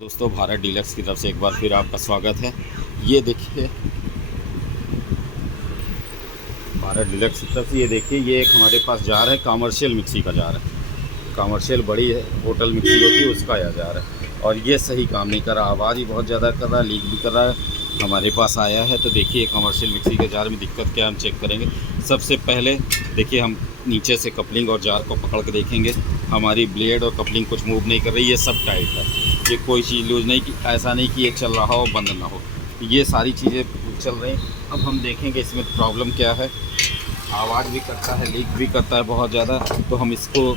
दोस्तों, भारत डीलक्स की तरफ से एक बार फिर आपका स्वागत है। ये देखिए, भारत डीलक्स की तरफ से ये देखिए, ये एक हमारे पास जार है, कमर्शियल मिक्सी का जार है। कमर्शियल बड़ी है, होटल मिक्सी होती है उसका यह जार है। और ये सही काम नहीं कर रहा, आवाज़ ही बहुत ज़्यादा कर रहा है, लीक भी कर रहा है। हमारे पास आया है तो देखिए कमर्शियल मिक्सी के जार में दिक्कत क्या है, हम चेक करेंगे। सबसे पहले देखिए, हम नीचे से कपलिंग और जार को पकड़ के देखेंगे। हमारी ब्लेड और कपलिंग कुछ मूव नहीं कर रही, ये सब टाइट है। ये कोई चीज़ लूज़ नहीं, कि ऐसा नहीं कि ये चल रहा हो बंद ना हो, ये सारी चीज़ें चल रही हैं। अब हम देखेंगे इसमें प्रॉब्लम क्या है। आवाज़ भी करता है, लीक भी करता है बहुत ज़्यादा। तो हम इसको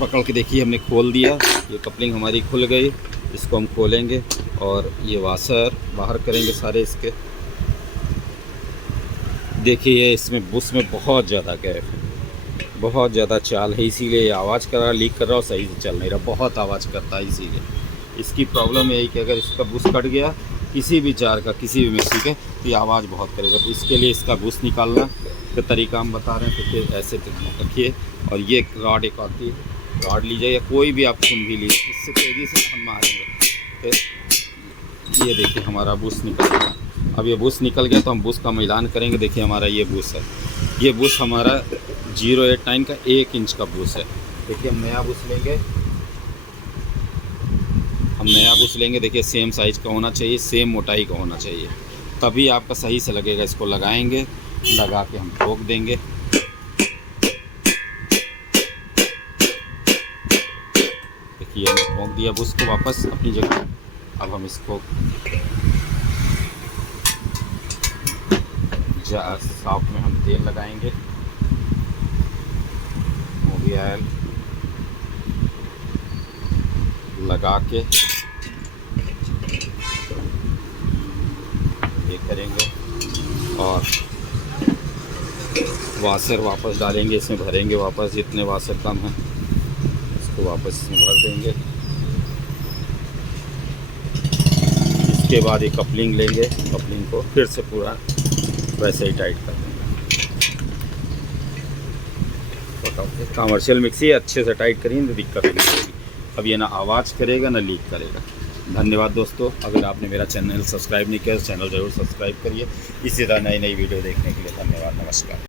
पकड़ के देखिए, हमने खोल दिया, ये कपलिंग हमारी खुल गई। इसको हम खोलेंगे और ये वाशर बाहर करेंगे सारे इसके। देखिए इसमें बुश में बहुत ज़्यादा गैप है, बहुत ज़्यादा चाल है, इसीलिए ये आवाज़ कर रहा, लीक कर रहा और सही से चल नहीं रहा, बहुत आवाज़ करता है। इसीलिए इसकी प्रॉब्लम यही कि अगर इसका बुश कट गया किसी भी जार का, किसी भी मिक्सी का, तो ये आवाज़ बहुत करेगा। तो इसके लिए इसका बुश निकालना का तरीका हम बता रहे हैं। तो फिर ऐसे रखिए और ये रॉड एक आती है, रॉड लीजिए या कोई भी आप सुन भी लीजिए, इससे तेज़ी से हम मारेंगे। तो ये देखिए हमारा बुश निकल गया। अब ये बुश निकल गया तो हम बुश का मिलान करेंगे। देखिए हमारा ये बुश है, ये बुश हमारा 089 का 1 इंच का बुश है। देखिए हम नया बुश लेंगे, देखिए सेम साइज़ का होना चाहिए, सेम मोटाई का होना चाहिए, तभी आपका सही से लगेगा। इसको लगाएंगे, लगा के हम ठोक देंगे। देखिए हमने ठोक दिया बुश को वापस अपनी जगह। अब हम इसको साफ में हम तेल लगाएंगे, मूवी ऑयल लगा के ये करेंगे और वाशर वापस डालेंगे, इसमें भरेंगे वापस। जितने वाशर कम हैं इसको वापस इसमें भर देंगे। इसके बाद ये कपलिंग लेंगे, कपलिंग को फिर से पूरा वैसे ही टाइट कर देंगे। कमर्शियल मिक्सी अच्छे से टाइट करिए तो दिक्कत नहीं होगी। अब ये ना आवाज़ करेगा ना लीक करेगा। धन्यवाद दोस्तों, अगर आपने मेरा चैनल सब्सक्राइब नहीं किया तो चैनल ज़रूर सब्सक्राइब करिए। इसी तरह नई नई वीडियो देखने के लिए धन्यवाद, नमस्कार।